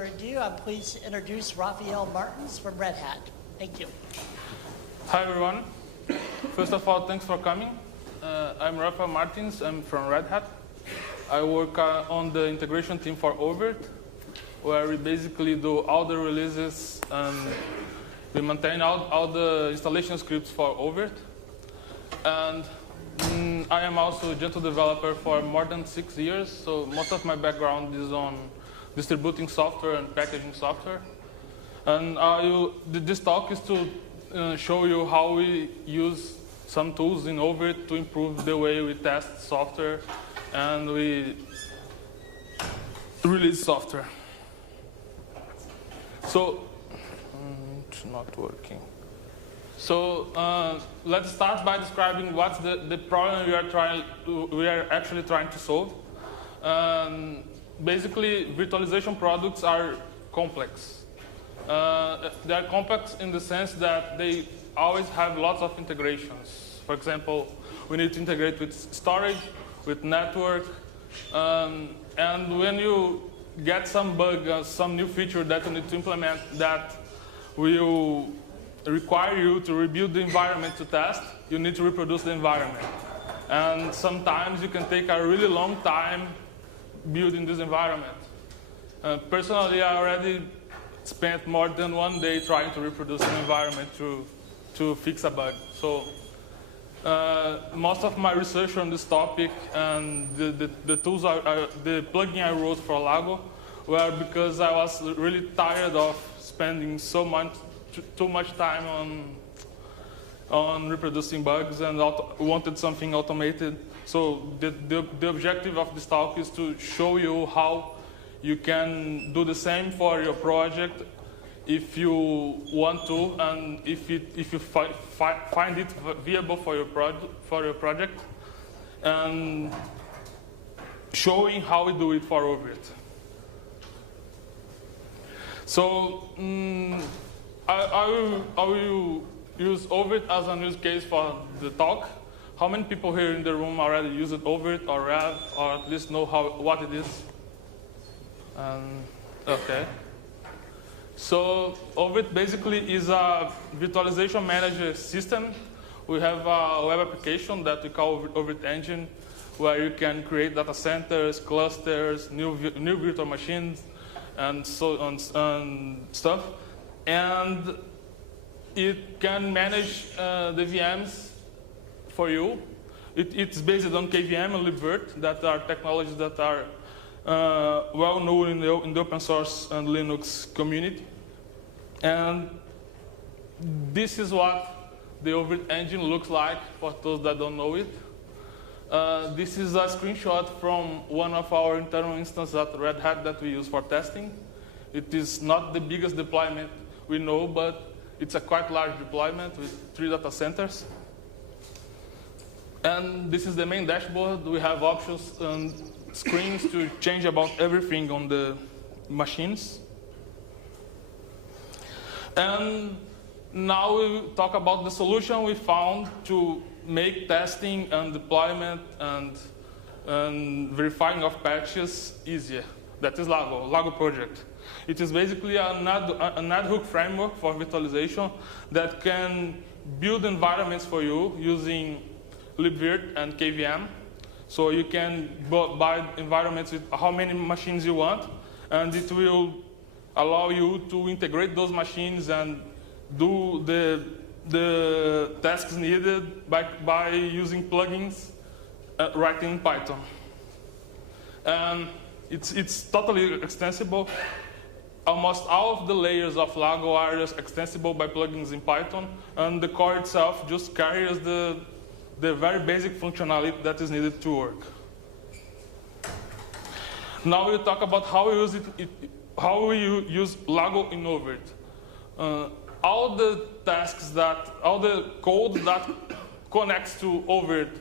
Ado, I'm pleased to introduce Raphael Martins from Red Hat. Thank you. Hi, everyone. First of all, thanks for coming. I'm Raphael Martins. I'm from Red Hat. I work on the integration team for Overt, where we basically do all the releases and we maintain all the installation scripts for Overt. And I am also a Gentoo developer for more than 6 years, so most of my background is on distributing software and packaging software. And this talk is to show you how we use some tools in Overt to improve the way we test software and we release software. So, it's not working. So let's start by describing what's the problem we are actually trying to solve. Basically, virtualization products are complex. They are complex in the sense that they always have lots of integrations. For example, we need to integrate with storage, with network, and when you get some bug, some new feature that you need to implement that will require you to rebuild the environment to test, you need to reproduce the environment. And sometimes you can take a really long time building this environment. Personally, I already spent more than 1 day trying to reproduce an environment to fix a bug. So most of my research on this topic and the tools, the plugin I wrote for Lago were because I was really tired of spending too much time on reproducing bugs and wanted something automated. So the objective of this talk is to show you how you can do the same for your project if you want to, and if you find it viable for your project, and showing how we do it for Overt. So I will use Overt as a use case for the talk. How many people here in the room already use Overt or Rev, or at least know what it is? Okay. So Overt basically is a virtualization manager system. We have a web application that we call Overt Engine, where you can create data centers, clusters, new virtual machines, and so on and stuff. And it can manage the VMs for you. It's based on KVM and libvirt, that are technologies that are well known in the open source and Linux community. And this is what the Overt engine looks like for those that don't know it. This is a screenshot from one of our internal instances at Red Hat that we use for testing. It is not the biggest deployment we know, but it's a quite large deployment with 3 data centers. And this is the main dashboard. We have options and screens to change about everything on the machines. And now we talk about the solution we found to make testing and deployment and verifying of patches easier. That is Lago project. It is basically an ad hoc framework for virtualization that can build environments for you using libvirt and KVM. So you can buy environments with how many machines you want, and it will allow you to integrate those machines and do the tasks needed by using plugins writing in Python. And it's totally extensible. Almost all of the layers of Lago are extensible by plugins in Python, and the core itself just carries the very basic functionality that is needed to work. Now we'll talk about how we use Lago in Overt. All the code that connects to Overt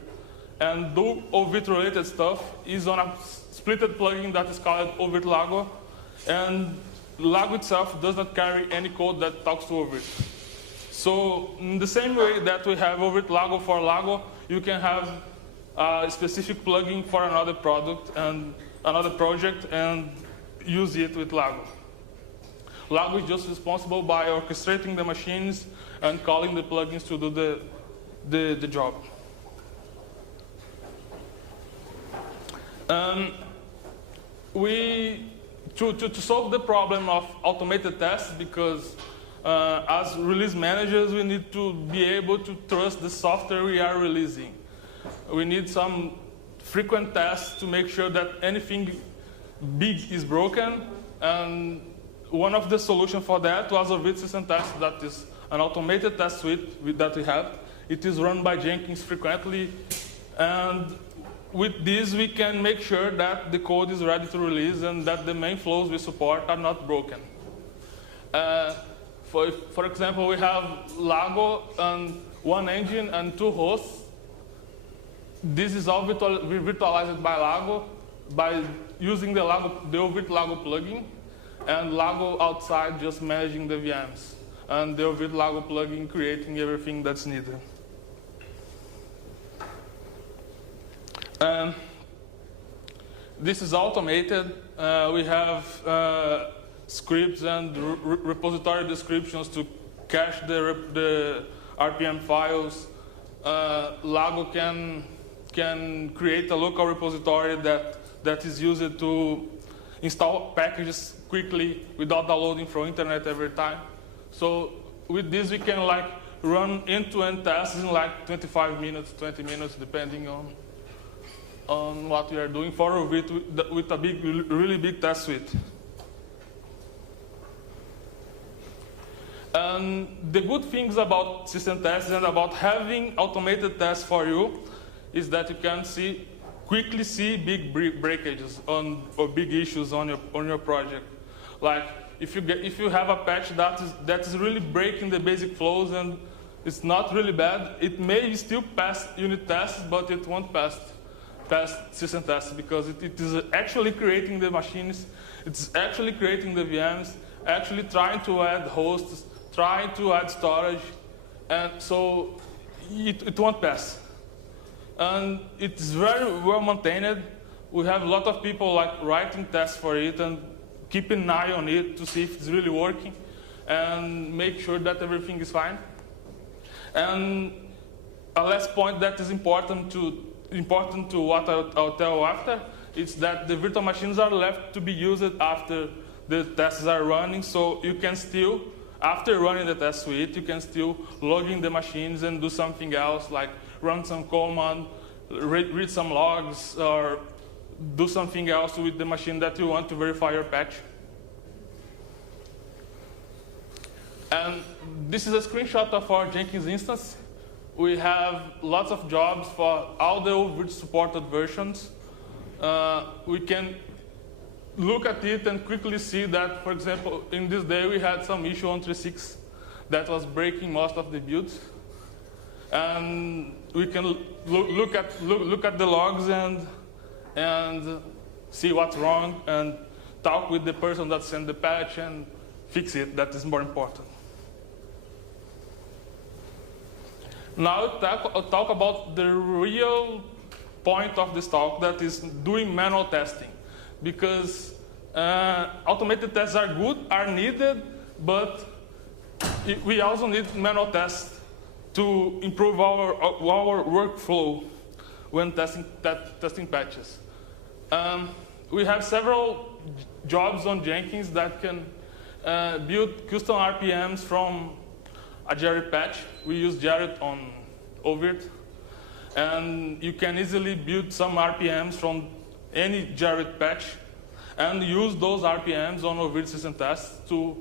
and do Overt-related stuff is on a splitted plugin that is called Overt Lago, and Lago itself does not carry any code that talks to Overt. So in the same way that we have Overt Lago for Lago, you can have a specific plugin for another product and another project and use it with Lago. Lago is just responsible by orchestrating the machines and calling the plugins to do the job. To solve the problem of automated tests, because as release managers, we need to be able to trust the software we are releasing. We need some frequent tests to make sure that anything big is broken. And one of the solutions for that was a virtualization test, that is an automated test suite that we have. It is run by Jenkins frequently. And with this, we can make sure that the code is ready to release and that the main flows we support are not broken. For example, we have Lago and one engine and 2 hosts. This is all virtualized by Lago by using the Overt Lago plugin, and Lago outside just managing the VMs, and the Overt Lago plugin creating everything that's needed. This is automated. We have scripts and repository descriptions to cache the RPM files. Lago can create a local repository that is used to install packages quickly without downloading from internet every time. So with this, we can run end-to-end tests in 25 minutes, 20 minutes, depending on what we are doing for with a really big test suite. And the good things about system tests and about having automated tests for you is that you can quickly see big breakages or big issues on your project. Like if you have a patch that is really breaking the basic flows and it's not really bad, it may still pass unit tests, but it won't pass system tests because it is actually creating the machines, it's actually creating the VMs, actually trying to add hosts, trying to add storage, and so it won't pass. And it's very well maintained. We have a lot of people writing tests for it and keeping an eye on it to see if it's really working and make sure that everything is fine. And a last point that is important to what I'll tell you after is that the virtual machines are left to be used after the tests are running, so you can still, after running the test suite, you can still log in the machines and do something else, like run some command, read some logs, or do something else with the machine that you want to verify your patch. And this is a screenshot of our Jenkins instance. We have lots of jobs for all the Overt supported versions. We can look at it and quickly see that, for example, in this day we had some issue on 3.6 that was breaking most of the builds. And we can look at the logs and see what's wrong and talk with the person that sent the patch and fix it. That is more important. Now I'll talk about the real point of this talk, that is doing manual testing. Because automated tests are good, are needed, but we also need manual tests to improve our workflow when testing patches. We have several jobs on Jenkins that can build custom RPMs from a Jared patch. We use Jared on Overt. And you can easily build some RPMs from any Jared patch and use those RPMs on Overt system tests to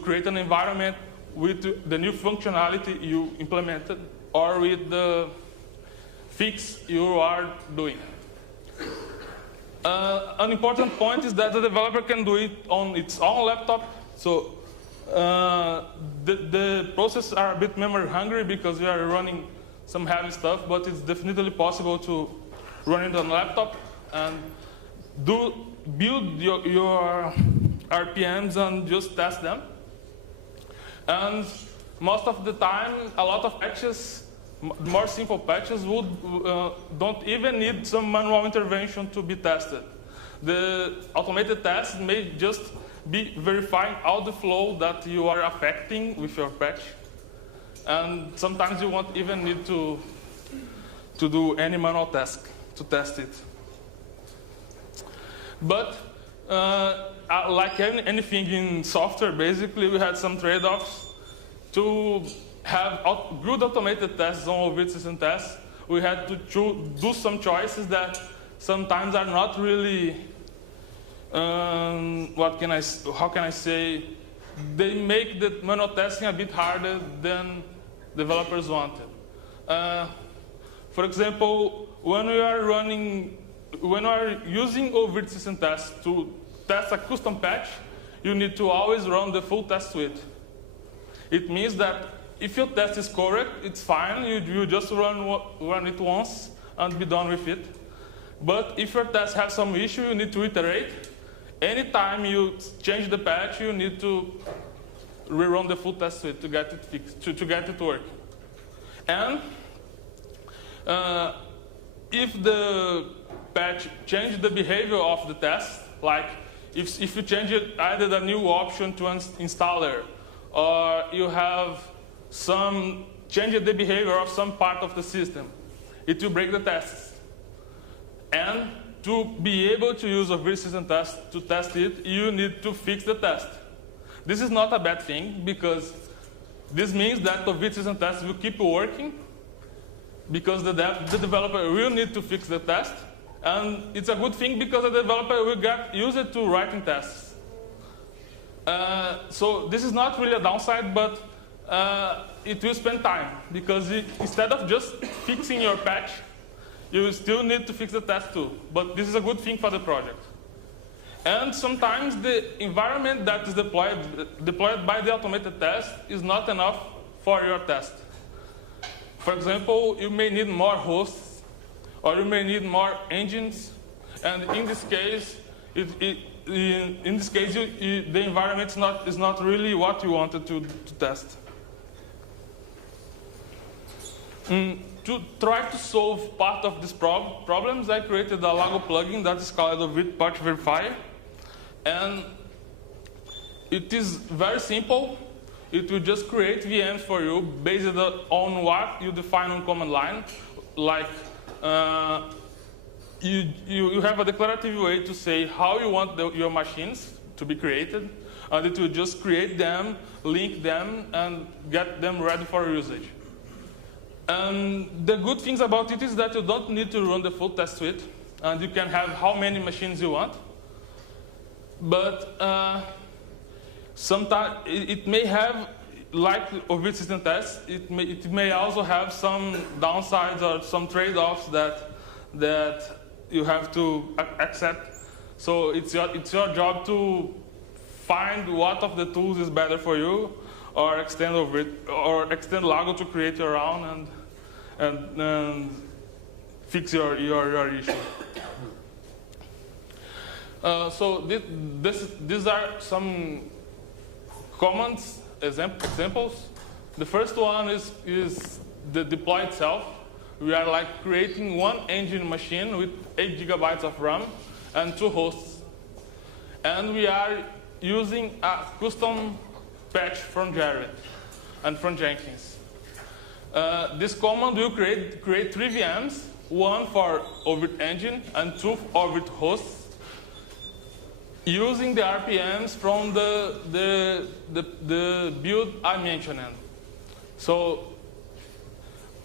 create an environment with the new functionality you implemented or with the fix you are doing. An important point is that the developer can do it on its own laptop. So the processes are a bit memory hungry because we are running some heavy stuff, but it's definitely possible to run it on a laptop and build your RPMs and just test them. And most of the time, a lot of patches, more simple patches, don't even need some manual intervention to be tested. The automated tests may just be verifying all the flow that you are affecting with your patch. And sometimes you won't even need to do any manual task to test it. But like anything in software, basically, we had some trade-offs. To have good automated tests on overview system tests, we had to do some choices that sometimes are not really, how can I say, they make the manual testing a bit harder than developers wanted. For example, when we are using overview system tests to test a custom patch, you need to always run the full test suite. It means that if your test is correct, it's fine. You just run it once and be done with it. But if your test has some issue, you need to iterate. Anytime you change the patch, you need to rerun the full test suite to get it fixed, to get it working. And if the patch changes the behavior of the test, like if you change it, added a new option to installer, or you have changed the behavior of some part of the system, it will break the tests. And to be able to use a overview system test to test it, you need to fix the test. This is not a bad thing, because this means that the overview system test will keep working, because the developer will need to fix the test. And it's a good thing because the developer will get used to writing tests. So this is not really a downside, but it will spend time, because instead of just fixing your patch, you still need to fix the test too. But this is a good thing for the project. And sometimes the environment that is deployed by the automated test is not enough for your test. For example, you may need more hosts, or you may need more engines. And in this case, the environment is not really what you wanted to test. To try to solve part of these problems, I created a Lago plugin that is called Patch Verifier. And it is very simple. It will just create VMs for you based on what you define on command line. Like, you have a declarative way to say how you want your machines to be created, and it will just create them, link them, and get them ready for usage. And the good things about it is that you don't need to run the full test suite, and you can have how many machines you want. But sometimes it may have, like overview system tests, it may also have some downsides or some trade-offs that you have to accept. So it's your job to find what of the tools is better for you, or extend Lago to create your own and fix your issue. So these are some common examples. The first one is the deploy itself. We are like creating one engine machine with 8 GB of RAM and 2 hosts. And we are using a custom patch from Jared and from Jenkins. This command will create 3 VMs, one for overview engine and 2 overview hosts, using the RPMs from the build I mentioned. So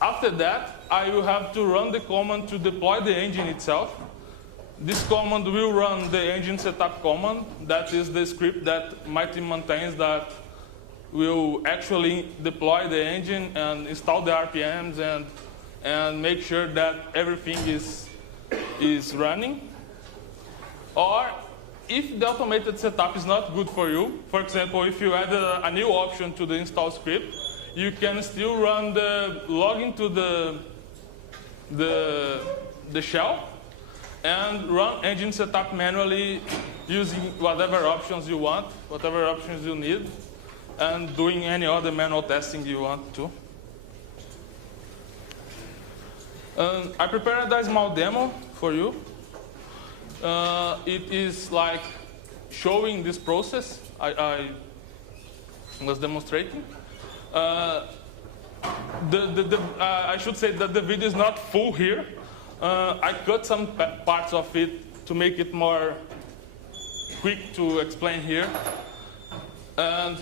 after that, I will have to run the command to deploy the engine itself. This command will run the engine setup command. That is the script that my team maintains that will actually deploy the engine and install the RPMs and make sure that everything is running. Or if the automated setup is not good for you, for example, if you add a new option to the install script, you can still log into the shell and run engine setup manually using whatever options you want, whatever options you need, and doing any other manual testing you want to. I prepared a small demo for you. It is like showing this process I was demonstrating. I should say that the video is not full here. I cut some parts of it to make it more quick to explain here. And,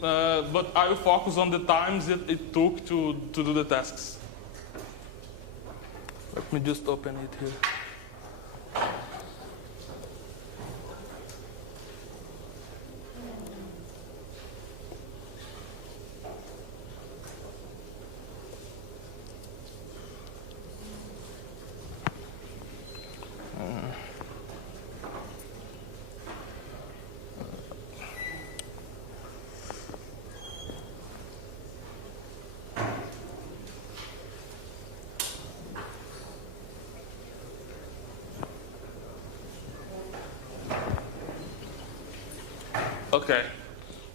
but I will focus on the times it took to do the tasks. Let me just open it here. Okay,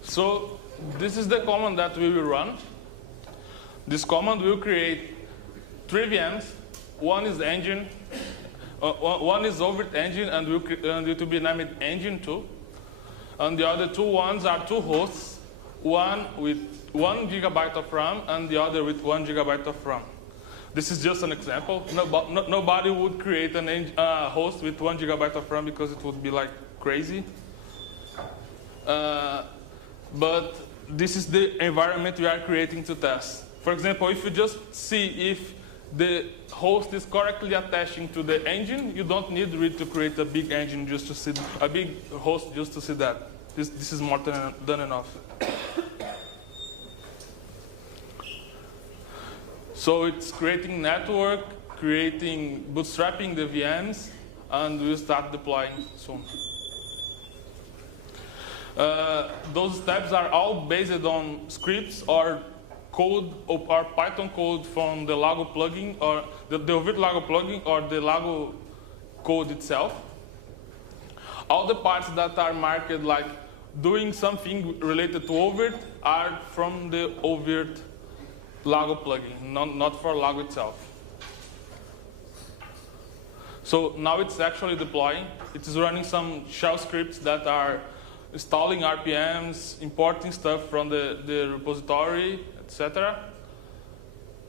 so this is the command that we will run. This command will create 3 VMs. One is engine, one is overt engine, and it will be named engine 2. And the other 2 ones are 2 hosts, one with 1 GB of RAM and the other with 1 GB of RAM. This is just an example. Nobody would create a host with 1 GB of RAM because it would be like crazy. But this is the environment we are creating to test. For example, if you just see if the host is correctly attaching to the engine, you don't need really to create a big engine just to see a big host just to see that. This is more than enough. So it's creating network, bootstrapping the VMs, and we'll start deploying soon. Those steps are all based on scripts or code or Python code from the Lago plugin or the overt Lago plugin or the Lago code itself. All the parts that are marked like doing something related to overt are from the overt Lago plugin, not for Lago itself. So now it's actually deploying. It is running some shell scripts that are installing RPMs, importing stuff from the repository, etc.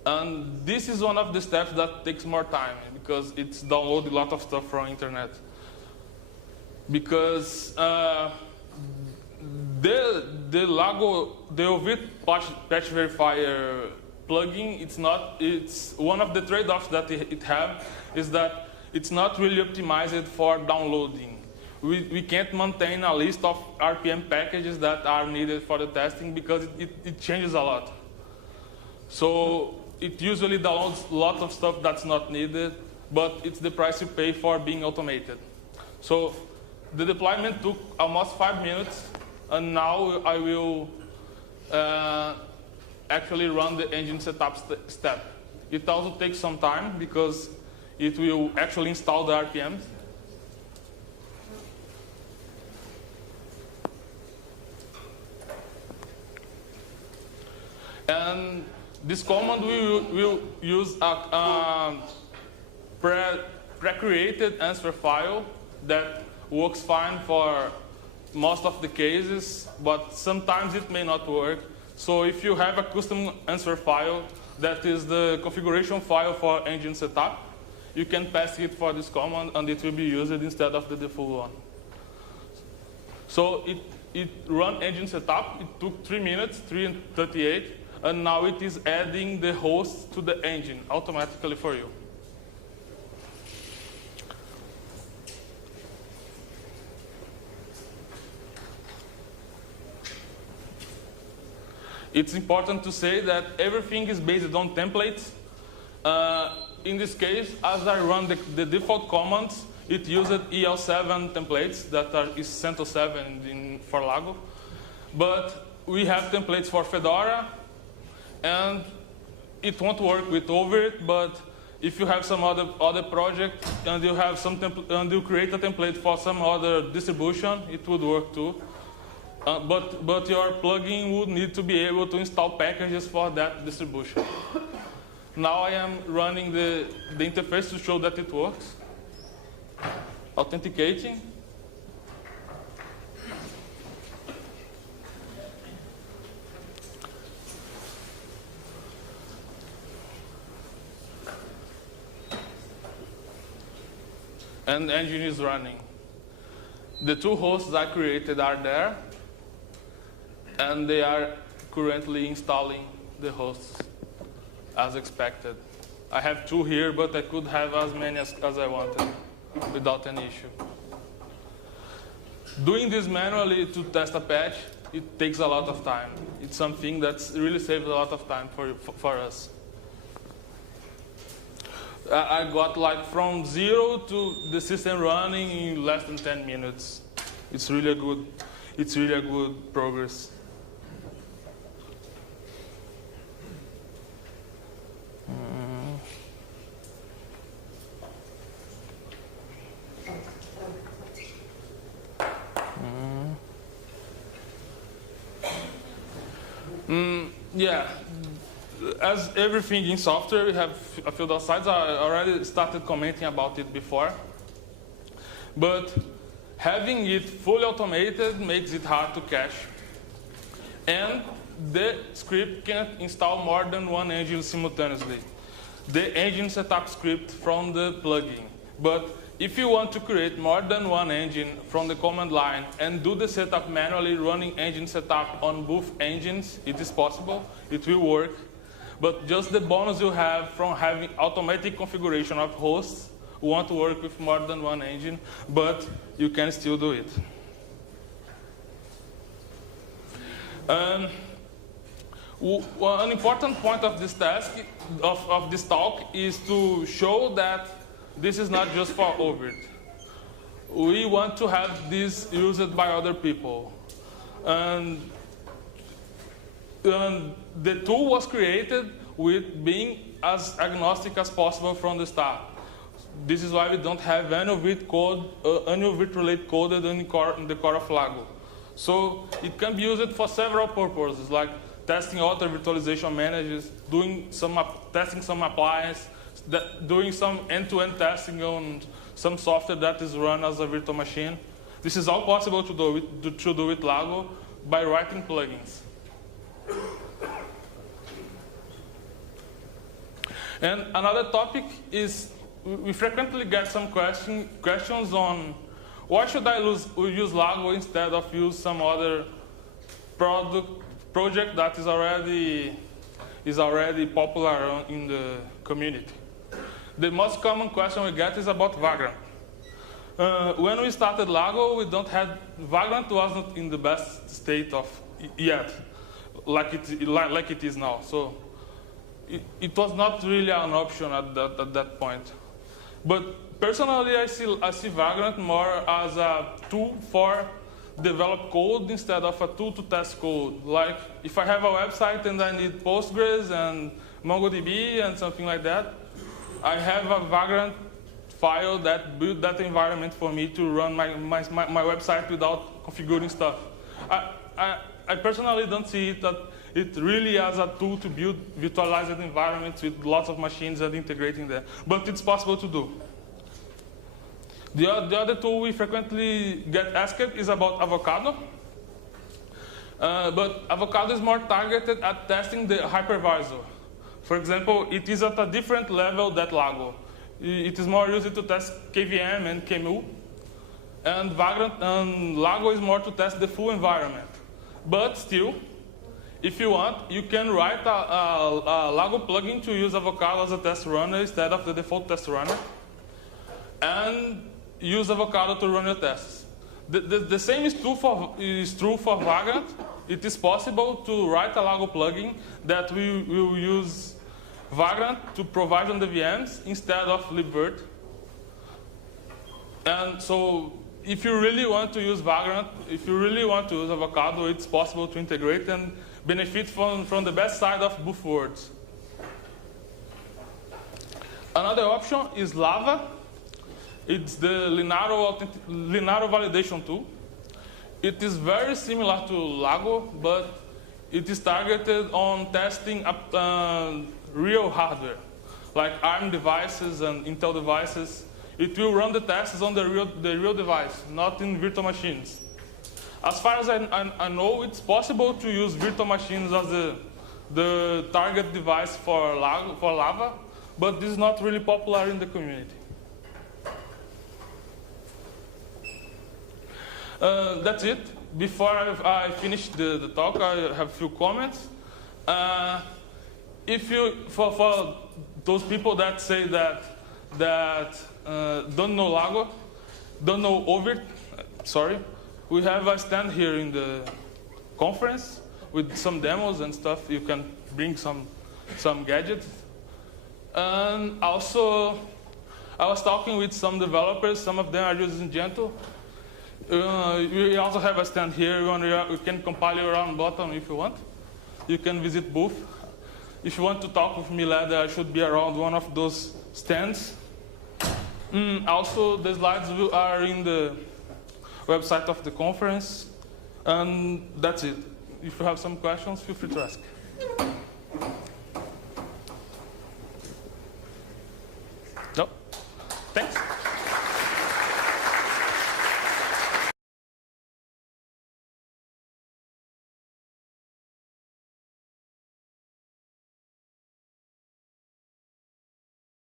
And this is one of the steps that takes more time because it's downloading a lot of stuff from internet. Because the overt patch verifier plugin, it's one of the trade-offs that it has is that it's not really optimized for downloading. We can't maintain a list of RPM packages that are needed for the testing because it changes a lot. So it usually downloads a lot of stuff that's not needed, but it's the price you pay for being automated. So the deployment took almost 5 minutes, and now I will actually run the engine setup step. It also takes some time because it will actually install the RPMs. And this command will use a pre-created answer file that works fine for most of the cases, but sometimes it may not work. So if you have a custom answer file that is the configuration file for engine setup, you can pass it for this command and it will be used instead of the default one. So it ran engine setup. It took 3 minutes, 3:38. And now it is adding the host to the engine automatically for you. It's important to say that everything is based on templates. In this case, as I run the default commands, it used EL7 templates that is CentOS 7 for Lago. But we have templates for Fedora, and it won't work with overt, but if you have some other project and you have and you create a template for some other distribution, it would work too. But your plugin would need to be able to install packages for that distribution. Now I am running the interface to show that it works. Authenticating. and the engine is running. The two hosts I created are there, and they are currently installing the hosts as expected. I have two here, but I could have as many as I wanted without any issue. Doing this manually to test a patch, it takes a lot of time. It's something that really saves a lot of time for us. I got like from 0 to the system running in less than 10 minutes. It's really a good progress. Yeah, as everything in software, we have a few downsides. I already started commenting about it before. But having it fully automated makes it hard to cache. And the script can install more than one engine simultaneously. The engine setup script from the plugin. But if you want to create more than one engine from the command line and do the setup manually running engine setup on both engines, it is possible, it will work. But just the bonus you have from having automatic configuration of hosts won't work with more than one engine, but you can still do it. One important point of this task, of this talk, is to show that this is not just for Overt. We want to have this used by other people. And the tool was created with being as agnostic as possible from the start. This is why we don't have any of it related coded in the core of Lago. So it can be used for several purposes, like testing other virtualization managers, testing some appliance, doing some end-to-end testing on some software that is run as a virtual machine. This is all possible to do with Lago by writing plugins. And another topic is we frequently get some questions on why should I use Lago instead of use some other project that is already popular in the community. The most common question we get is about Vagrant. When we started Lago, Vagrant wasn't in the best state of yet, like it is now. So it was not really an option at that point. But personally, I see Vagrant more as a tool for develop code instead of a tool to test code. Like if I have a website and I need Postgres and MongoDB and something like that, I have a Vagrant file that built that environment for me to run my website without configuring stuff. I personally don't see it really as a tool to build virtualized environments with lots of machines and integrating them. But it's possible to do. The other tool we frequently get asked is about Avocado. But Avocado is more targeted at testing the hypervisor. For example, it is at a different level than Lago. It is more used to test KVM and KMU. And Lago is more to test the full environment. But still, if you want, you can write a Lago plugin to use Avocado as a test runner instead of the default test runner, and use Avocado to run your tests. The same is true for Vagrant. It is possible to write a Lago plugin that will use Vagrant to provision the VMs instead of libvirt. And so if you really want to use Vagrant, if you really want to use Avocado, it's possible to integrate and benefit from the best side of both worlds. Another option is Lava. It's the Linaro validation tool. It is very similar to Lago, but it is targeted on testing real hardware, like ARM devices and Intel devices. It will run the tests on the real device, not in virtual machines. As far as I know, it's possible to use virtual machines as the target device for Lava, but this is not really popular in the community. That's it. Before I finish the talk, I have a few comments. If you, for those people that say that don't know Lago, don't know Ovid, sorry, we have a stand here in the conference with some demos and stuff. You can bring some gadgets. And also, I was talking with some developers. Some of them are using Gentoo. We also have a stand here. You can compile your own button if you want. You can visit booth. If you want to talk with me later, I should be around one of those stands. Also, the slides are in the website of the conference. And that's it. If you have some questions, feel free to ask. No?